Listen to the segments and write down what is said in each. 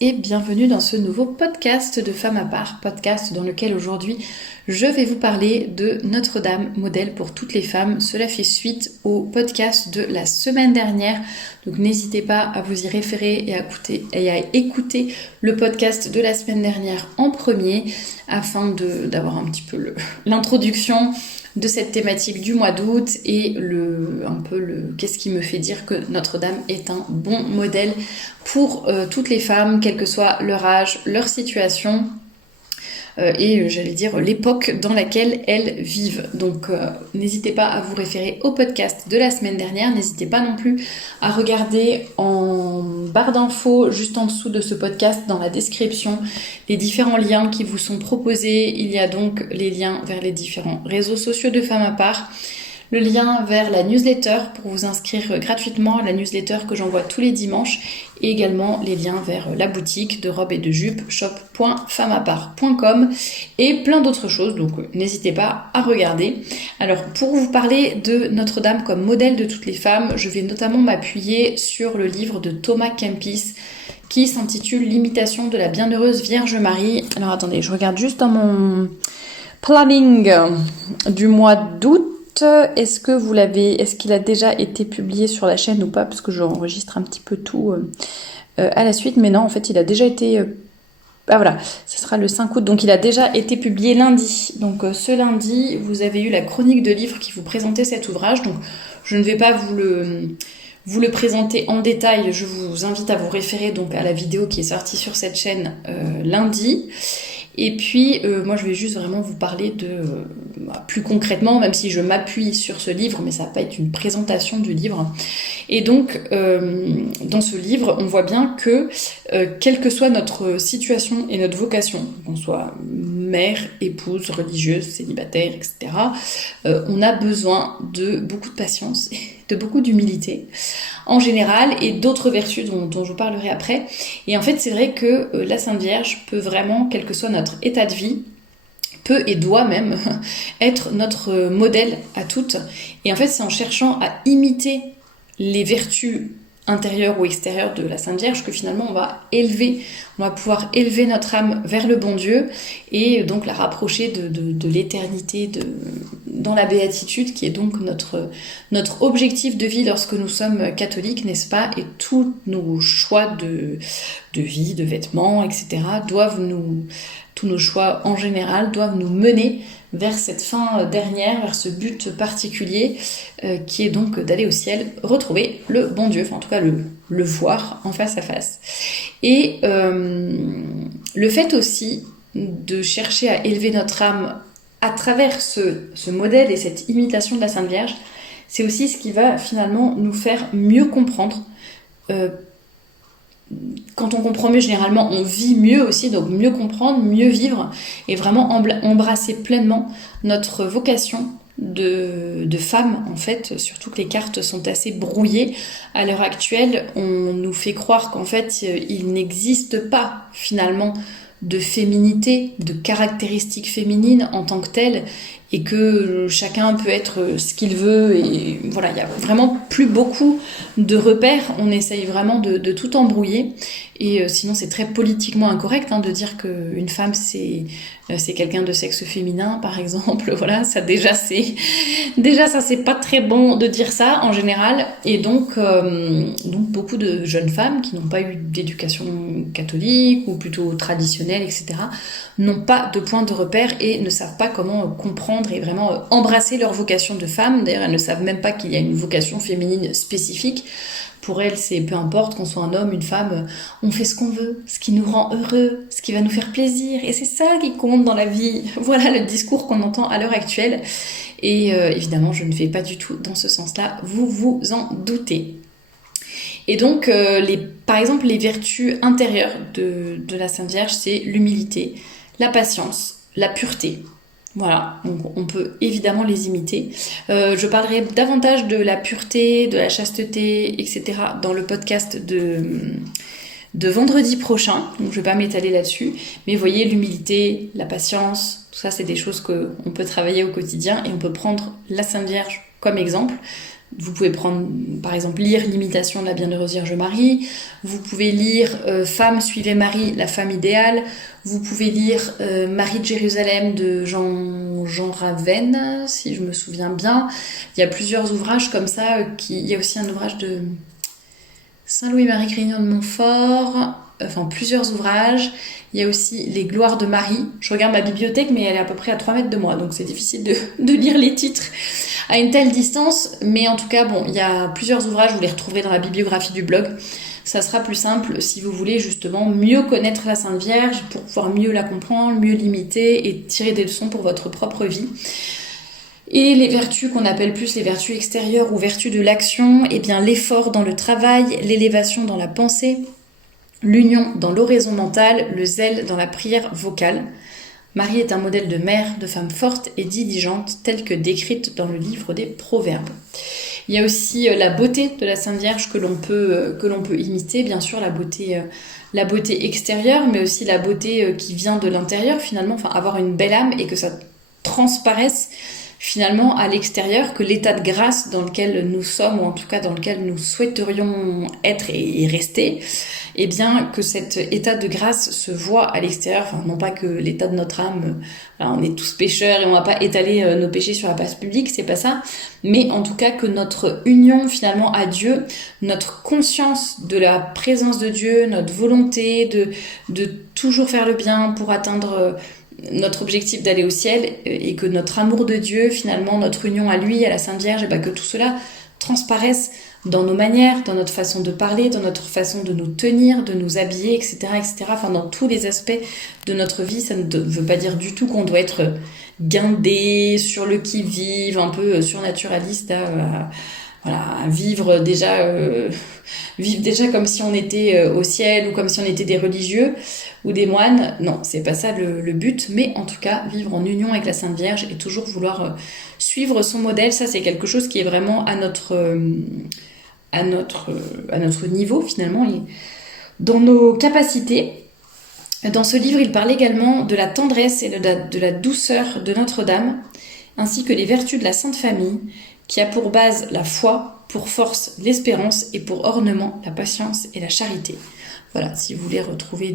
et bienvenue dans ce nouveau podcast de Femmes à part, podcast dans lequel aujourd'hui je vais vous parler de Notre-Dame, modèle pour toutes les femmes. Cela fait suite au podcast de la semaine dernière, donc n'hésitez pas à vous y référer et à écouter le podcast de la semaine dernière en premier afin d'avoir un petit peu l'introduction de cette thématique du mois d'août et qu'est-ce qui me fait dire que Notre-Dame est un bon modèle pour toutes les femmes, quel que soit leur âge, leur situation et j'allais dire l'époque dans laquelle elles vivent. Donc n'hésitez pas à vous référer au podcast de la semaine dernière, n'hésitez pas non plus à regarder en barre d'infos juste en dessous de ce podcast dans la description les différents liens qui vous sont proposés. Il y a donc les liens vers les différents réseaux sociaux de Femmes à part, le lien vers la newsletter pour vous inscrire gratuitement à la newsletter que j'envoie tous les dimanches et également les liens vers la boutique de robes et de jupes shop.femmesapart.com et plein d'autres choses, donc n'hésitez pas à regarder. Alors pour vous parler de Notre-Dame comme modèle de toutes les femmes, je vais notamment m'appuyer sur le livre de Thomas Kempis qui s'intitule L'imitation de la bienheureuse Vierge Marie. Alors attendez, je regarde juste dans mon planning du mois d'août. Est-ce qu'il a déjà été publié sur la chaîne ou pas? Parce que j'enregistre un petit peu tout à la suite. Mais non, en fait, il a déjà été... voilà, ce sera le 5 août. Donc, il a déjà été publié lundi. Donc, ce lundi, vous avez eu la chronique de livres qui vous présentait cet ouvrage. Donc, je ne vais pas vous le présenter en détail. Je vous invite à vous référer donc à la vidéo qui est sortie sur cette chaîne lundi. Et puis, moi, je vais juste vraiment vous parler plus concrètement, même si je m'appuie sur ce livre, mais ça va pas être une présentation du livre. Et donc, dans ce livre, on voit bien que, quelle que soit notre situation et notre vocation, qu'on soit mère, épouse, religieuse, célibataire, etc., on a besoin de beaucoup de patience, de beaucoup d'humilité en général, et d'autres vertus dont je vous parlerai après. Et en fait, c'est vrai que la Sainte Vierge peut vraiment, quel que soit notre état de vie, peut et doit même être notre modèle à toutes. Et en fait, c'est en cherchant à imiter les vertus intérieures ou extérieures de la Sainte Vierge que finalement on va pouvoir élever notre âme vers le bon Dieu et donc la rapprocher de l'éternité dans la béatitude qui est donc notre objectif de vie lorsque nous sommes catholiques, n'est-ce pas? Et tous nos choix de vie, de vêtements, etc. tous nos choix en général doivent nous mener vers cette fin dernière, vers ce but particulier qui est donc d'aller au ciel, retrouver le bon Dieu, enfin en tout cas le voir en face à face. Et le fait aussi de chercher à élever notre âme à travers ce modèle et cette imitation de la Sainte Vierge, c'est aussi ce qui va finalement nous faire mieux comprendre. Quand on comprend mieux, généralement, on vit mieux aussi, donc mieux comprendre, mieux vivre, et vraiment embrasser pleinement notre vocation de femme, en fait, surtout que les cartes sont assez brouillées. À l'heure actuelle, on nous fait croire qu'en fait, il n'existe pas, finalement, de féminité, de caractéristiques féminines en tant que telles, et que chacun peut être ce qu'il veut, et voilà, il n'y a vraiment plus beaucoup de repères, on essaye vraiment de tout embrouiller, et sinon c'est très politiquement incorrect de dire qu'une femme c'est quelqu'un de sexe féminin par exemple, voilà, ça c'est pas très bon de dire ça en général, et donc beaucoup de jeunes femmes qui n'ont pas eu d'éducation catholique, ou plutôt traditionnelle, etc., n'ont pas de point de repère et ne savent pas comment comprendre et vraiment embrasser leur vocation de femme. D'ailleurs, elles ne savent même pas qu'il y a une vocation féminine spécifique. Pour elles, c'est peu importe qu'on soit un homme, une femme, on fait ce qu'on veut, ce qui nous rend heureux, ce qui va nous faire plaisir, et c'est ça qui compte dans la vie. Voilà le discours qu'on entend à l'heure actuelle. Et évidemment, je ne vais pas du tout dans ce sens-là, vous vous en doutez. Et donc, par exemple, les vertus intérieures de la Sainte Vierge, c'est l'humilité, la patience, la pureté. Voilà, donc on peut évidemment les imiter. Je parlerai davantage de la pureté, de la chasteté, etc. dans le podcast de vendredi prochain. Donc je vais pas m'étaler là-dessus. Mais vous voyez, l'humilité, la patience, tout ça c'est des choses qu'on peut travailler au quotidien et on peut prendre la Sainte Vierge comme exemple. Vous pouvez prendre, par exemple, lire L'imitation de la bienheureuse Vierge Marie. Vous pouvez lire Femme, suivez Marie, la femme idéale. Vous pouvez lire Marie de Jérusalem de Jean Ravenne, si je me souviens bien. Il y a plusieurs ouvrages comme ça. Il y a aussi un ouvrage de Saint-Louis-Marie Grignon de Montfort. Enfin, plusieurs ouvrages. Il y a aussi Les gloires de Marie. Je regarde ma bibliothèque, mais elle est à peu près à 3 mètres de moi, donc c'est difficile de lire les titres à une telle distance. Mais en tout cas, bon, il y a plusieurs ouvrages, vous les retrouverez dans la bibliographie du blog. Ça sera plus simple si vous voulez justement mieux connaître la Sainte Vierge, pour pouvoir mieux la comprendre, mieux l'imiter et tirer des leçons pour votre propre vie. Et les vertus qu'on appelle plus les vertus extérieures ou vertus de l'action, eh bien l'effort dans le travail, l'élévation dans la pensée, l'union dans l'oraison mentale, le zèle dans la prière vocale. Marie est un modèle de mère, de femme forte et diligente, telle que décrite dans le livre des Proverbes. Il y a aussi la beauté de la Sainte Vierge que l'on peut imiter, bien sûr la beauté extérieure, mais aussi la beauté qui vient de l'intérieur finalement, enfin avoir une belle âme et que ça transparaisse finalement à l'extérieur, que l'état de grâce dans lequel nous sommes, ou en tout cas dans lequel nous souhaiterions être et rester, eh bien que cet état de grâce se voit à l'extérieur, enfin non pas que l'état de notre âme, là, on est tous pécheurs et on va pas étaler nos péchés sur la place publique, c'est pas ça, mais en tout cas que notre union finalement à Dieu, notre conscience de la présence de Dieu, notre volonté de toujours faire le bien pour atteindre notre objectif d'aller au ciel, et que notre amour de Dieu, finalement, notre union à lui, à la Sainte Vierge, et que tout cela transparaisse dans nos manières, dans notre façon de parler, dans notre façon de nous tenir, de nous habiller, etc., etc. Enfin, dans tous les aspects de notre vie. Ça ne veut pas dire du tout qu'on doit être guindé, sur le qui-vive, un peu surnaturaliste, à vivre déjà comme si on était au ciel, ou comme si on était des religieux ou des moines. Non, c'est pas ça le but, mais en tout cas vivre en union avec la Sainte Vierge et toujours vouloir suivre son modèle. Ça, c'est quelque chose qui est vraiment à notre niveau finalement, dans nos capacités. Dans ce livre, il parle également de la tendresse et de la douceur de Notre-Dame, ainsi que les vertus de la Sainte Famille, qui a pour base la foi, pour force l'espérance et pour ornement la patience et la charité. Voilà, si vous voulez retrouver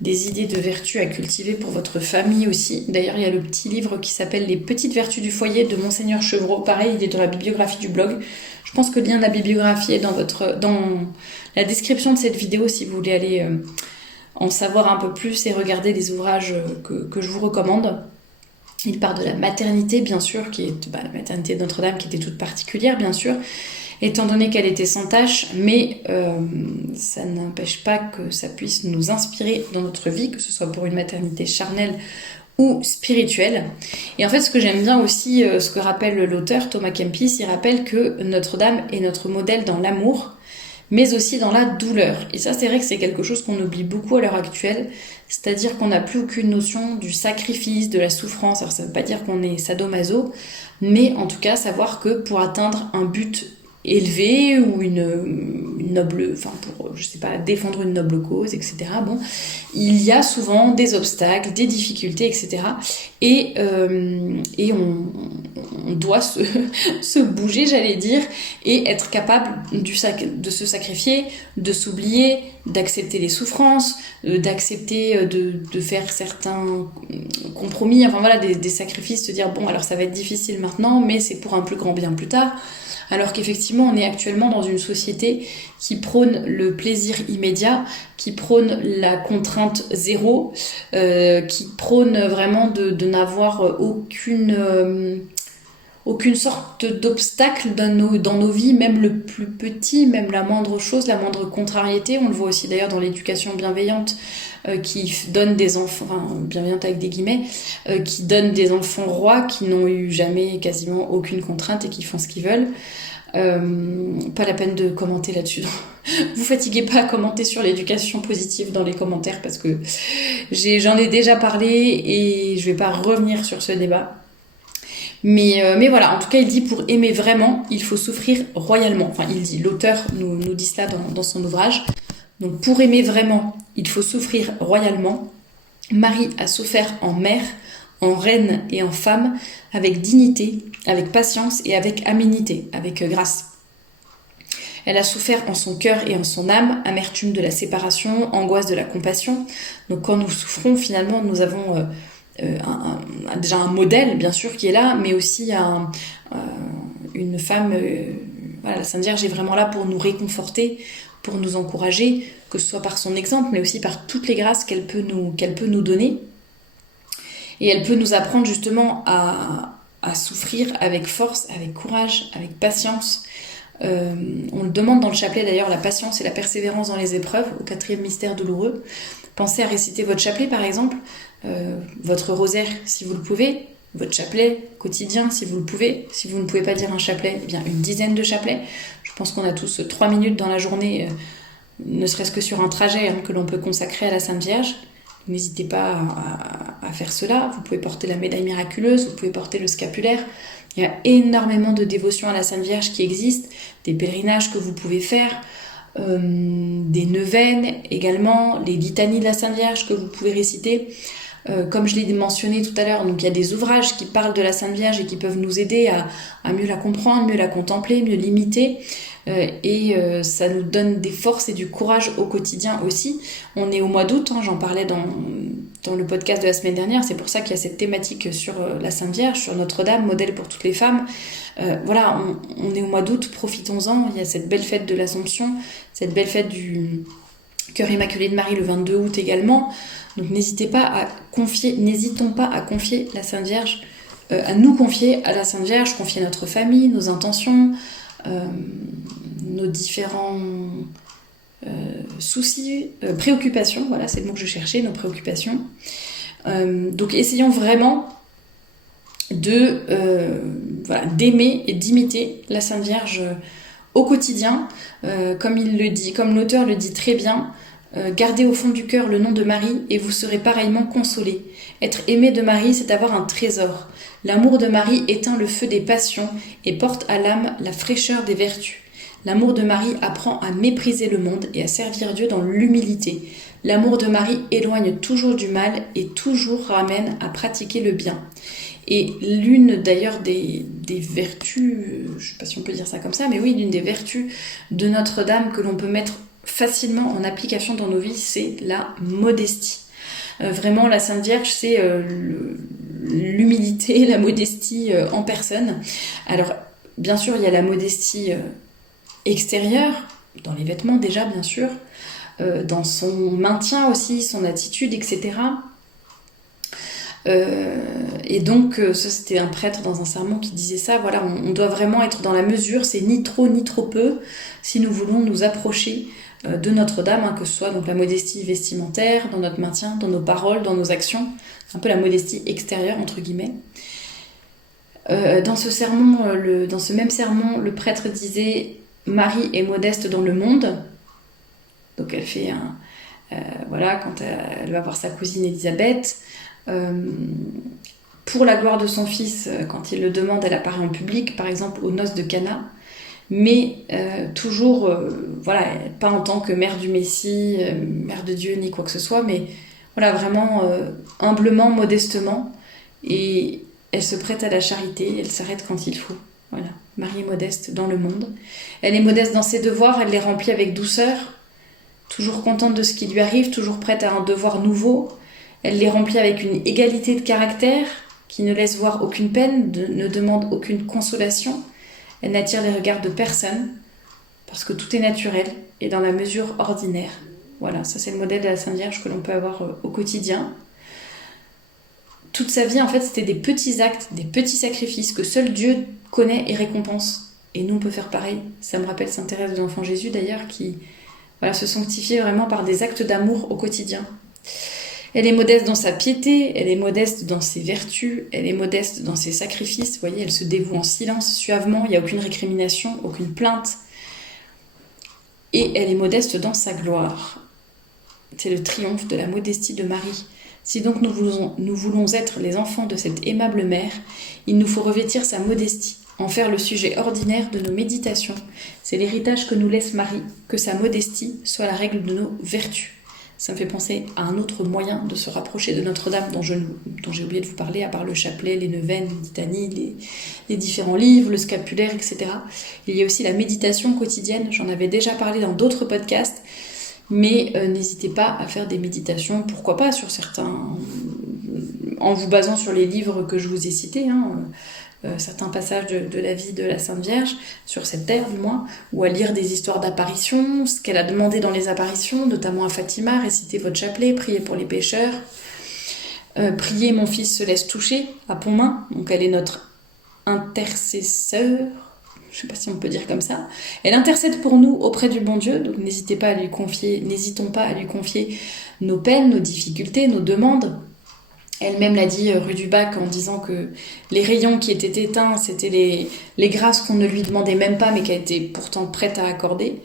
des idées de vertus à cultiver pour votre famille aussi. D'ailleurs, il y a le petit livre qui s'appelle Les petites vertus du foyer de Monseigneur Chevreau. Pareil, il est dans la bibliographie du blog. Je pense que le lien de la bibliographie est dans la description de cette vidéo si vous voulez aller en savoir un peu plus et regarder les ouvrages que je vous recommande. Il part de la maternité, bien sûr, qui est la maternité de Notre-Dame, qui était toute particulière, bien sûr, étant donné qu'elle était sans tâche, mais ça n'empêche pas que ça puisse nous inspirer dans notre vie, que ce soit pour une maternité charnelle ou spirituelle. Et en fait, ce que j'aime bien aussi, ce que rappelle l'auteur Thomas Kempis, il rappelle que Notre-Dame est notre modèle dans l'amour, mais aussi dans la douleur. Et ça, c'est vrai que c'est quelque chose qu'on oublie beaucoup à l'heure actuelle, c'est-à-dire qu'on n'a plus aucune notion du sacrifice, de la souffrance. Alors ça ne veut pas dire qu'on est sadomaso, mais en tout cas savoir que pour atteindre un but élevé ou une noble, enfin pour, je sais pas, défendre une noble cause, etc. Bon, il y a souvent des obstacles, des difficultés, etc. Et on doit se bouger, j'allais dire, et être capable de se sacrifier, de s'oublier, d'accepter les souffrances, d'accepter de faire certains compromis, enfin voilà, des sacrifices, se dire bon alors ça va être difficile maintenant, mais c'est pour un plus grand bien plus tard. Alors qu'effectivement, on est actuellement dans une société qui prône le plaisir immédiat, qui prône la contrainte zéro, qui prône vraiment de n'avoir aucune sorte d'obstacle dans nos vies, même le plus petit, même la moindre chose, la moindre contrariété. On le voit aussi d'ailleurs dans l'éducation bienveillante, qui donne des enfants, enfin bienveillante avec des guillemets, qui donne des enfants rois qui n'ont eu jamais quasiment aucune contrainte et qui font ce qu'ils veulent. Pas la peine de commenter là-dessus. Vous fatiguez pas à commenter sur l'éducation positive dans les commentaires parce que j'en ai déjà parlé et je vais pas revenir sur ce débat. Mais voilà, en tout cas, il dit pour aimer vraiment, il faut souffrir royalement. Enfin, il dit, l'auteur nous dit cela dans son ouvrage. Donc, pour aimer vraiment, il faut souffrir royalement. Marie a souffert en mère, en reine et en femme, avec dignité, avec patience et avec aménité, avec grâce. Elle a souffert en son cœur et en son âme, amertume de la séparation, angoisse de la compassion. Donc quand nous souffrons, finalement, nous avons déjà un modèle, bien sûr, qui est là, mais aussi une femme... voilà, la Sainte Vierge est vraiment là pour nous réconforter, pour nous encourager, que ce soit par son exemple, mais aussi par toutes les grâces qu'elle peut nous donner. Et elle peut nous apprendre justement à souffrir avec force, avec courage, avec patience. On le demande dans le chapelet d'ailleurs, la patience et la persévérance dans les épreuves, au 4e mystère douloureux. Pensez à réciter votre chapelet par exemple, votre rosaire si vous le pouvez, votre chapelet quotidien si vous le pouvez. Si vous ne pouvez pas dire un chapelet, eh bien une dizaine de chapelets. Je pense qu'on a tous 3 minutes dans la journée, ne serait-ce que sur un trajet que l'on peut consacrer à la Sainte Vierge. N'hésitez pas à faire cela. Vous pouvez porter la médaille miraculeuse, vous pouvez porter le scapulaire. Il y a énormément de dévotions à la Sainte Vierge qui existent, des pèlerinages que vous pouvez faire, des neuvaines également, les litanies de la Sainte Vierge que vous pouvez réciter. Comme je l'ai mentionné tout à l'heure, donc il y a des ouvrages qui parlent de la Sainte Vierge et qui peuvent nous aider à mieux la comprendre, mieux la contempler, mieux l'imiter. Ça nous donne des forces et du courage au quotidien aussi. On est au mois d'août, j'en parlais dans le podcast de la semaine dernière, c'est pour ça qu'il y a cette thématique sur la Sainte Vierge, sur Notre-Dame, modèle pour toutes les femmes. Voilà, on est au mois d'août, profitons-en, il y a cette belle fête de l'Assomption, cette belle fête du Cœur Immaculé de Marie le 22 août également. Donc n'hésitons pas à confier la Sainte Vierge, à nous confier à la Sainte Vierge, confier notre famille, nos intentions, nos différents soucis, préoccupations, voilà, c'est le mot que je cherchais, nos préoccupations. Donc essayons vraiment d'aimer et d'imiter la Sainte Vierge au quotidien, comme l'auteur le dit très bien. Gardez au fond du cœur le nom de Marie et vous serez pareillement consolés. Être aimé de Marie, c'est avoir un trésor. L'amour de Marie éteint le feu des passions et porte à l'âme la fraîcheur des vertus. L'amour de Marie apprend à mépriser le monde et à servir Dieu dans l'humilité. L'amour de Marie éloigne toujours du mal et toujours ramène à pratiquer le bien. Et l'une d'ailleurs des vertus, je ne sais pas si on peut dire ça comme ça, mais oui, l'une des vertus de Notre-Dame que l'on peut mettre facilement en application dans nos vies, c'est la modestie. Vraiment, la Sainte Vierge, c'est l'humilité, la modestie en personne. Alors, bien sûr, il y a la modestie extérieure, dans les vêtements déjà, bien sûr, dans son maintien aussi, son attitude, etc. Et donc, ça c'était un prêtre dans un sermon qui disait ça, voilà, on doit vraiment être dans la mesure, c'est ni trop ni trop peu, si nous voulons nous approcher de Notre-Dame, que ce soit donc la modestie vestimentaire, dans notre maintien, dans nos paroles, dans nos actions, un peu la modestie extérieure, entre guillemets. Dans ce même sermon, le prêtre disait « Marie est modeste dans le monde ». Donc elle fait quand elle va voir sa cousine Élisabeth, pour la gloire de son fils, quand il le demande, elle apparaît en public, par exemple aux noces de Cana, mais toujours, pas en tant que mère du Messie, mère de Dieu, ni quoi que ce soit, mais voilà, vraiment humblement, modestement, et elle se prête à la charité, elle s'arrête quand il faut. Voilà, Marie est modeste dans le monde. Elle est modeste dans ses devoirs, elle les remplit avec douceur, toujours contente de ce qui lui arrive, toujours prête à un devoir nouveau. Elle les remplit avec une égalité de caractère qui ne laisse voir aucune peine, ne demande aucune consolation. Elle n'attire les regards de personne parce que tout est naturel et dans la mesure ordinaire. Voilà, ça c'est le modèle de la Sainte Vierge que l'on peut avoir au quotidien. Toute sa vie, en fait, c'était des petits actes, des petits sacrifices que seul Dieu connaît et récompense. Et nous, on peut faire pareil. Ça me rappelle Sainte Thérèse de l'Enfant Jésus, d'ailleurs, qui se sanctifiait vraiment par des actes d'amour au quotidien. Elle est modeste dans sa piété, elle est modeste dans ses vertus, elle est modeste dans ses sacrifices. Vous voyez, elle se dévoue en silence, suavement, il n'y a aucune récrimination, aucune plainte. Et elle est modeste dans sa gloire. C'est le triomphe de la modestie de Marie. Si donc nous voulons être les enfants de cette aimable mère, il nous faut revêtir sa modestie, en faire le sujet ordinaire de nos méditations. C'est l'héritage que nous laisse Marie, que sa modestie soit la règle de nos vertus. Ça me fait penser à un autre moyen de se rapprocher de Notre-Dame dont j'ai oublié de vous parler, à part le chapelet, les neuvaines, les litanies, les différents livres, le scapulaire, etc. Il y a aussi la méditation quotidienne, j'en avais déjà parlé dans d'autres podcasts, mais n'hésitez pas à faire des méditations, pourquoi pas sur certains, en vous basant sur les livres que je vous ai cités, certains passages de la vie de la Sainte Vierge, sur cette terre du moins, ou à lire des histoires d'apparitions, ce qu'elle a demandé dans les apparitions, notamment à Fatima, réciter votre chapelet, prier pour les pécheurs, prier mon fils se laisse toucher à Pontmain, donc elle est notre intercesseur, je ne sais pas si on peut dire comme ça, elle intercède pour nous auprès du bon Dieu, donc n'hésitons pas à lui confier nos peines, nos difficultés, nos demandes. Elle-même l'a dit rue du Bac en disant que les rayons qui étaient éteints, c'était les grâces qu'on ne lui demandait même pas, mais qu'elle était pourtant prête à accorder.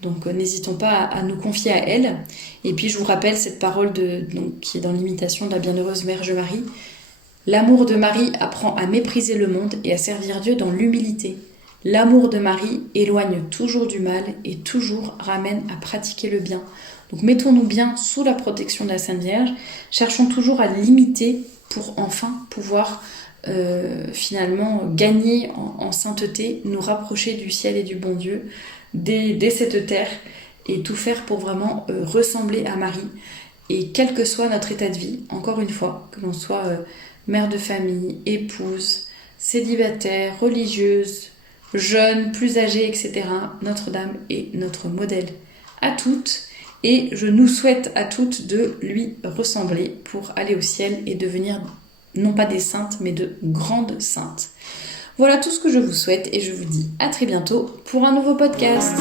Donc n'hésitons pas à nous confier à elle. Et puis je vous rappelle cette parole qui est dans l'imitation de la bienheureuse Vierge Marie. L'amour de Marie apprend à mépriser le monde et à servir Dieu dans l'humilité. L'amour de Marie éloigne toujours du mal et toujours ramène à pratiquer le bien. Donc mettons-nous bien sous la protection de la Sainte Vierge, cherchons toujours à l'imiter pour enfin pouvoir finalement gagner en sainteté, nous rapprocher du ciel et du bon Dieu dès cette terre et tout faire pour vraiment ressembler à Marie. Et quel que soit notre état de vie, encore une fois, que l'on soit mère de famille, épouse, célibataire, religieuse, jeune, plus âgée, etc., Notre-Dame est notre modèle à toutes. Et je nous souhaite à toutes de lui ressembler pour aller au ciel et devenir non pas des saintes, mais de grandes saintes. Voilà tout ce que je vous souhaite et je vous dis à très bientôt pour un nouveau podcast.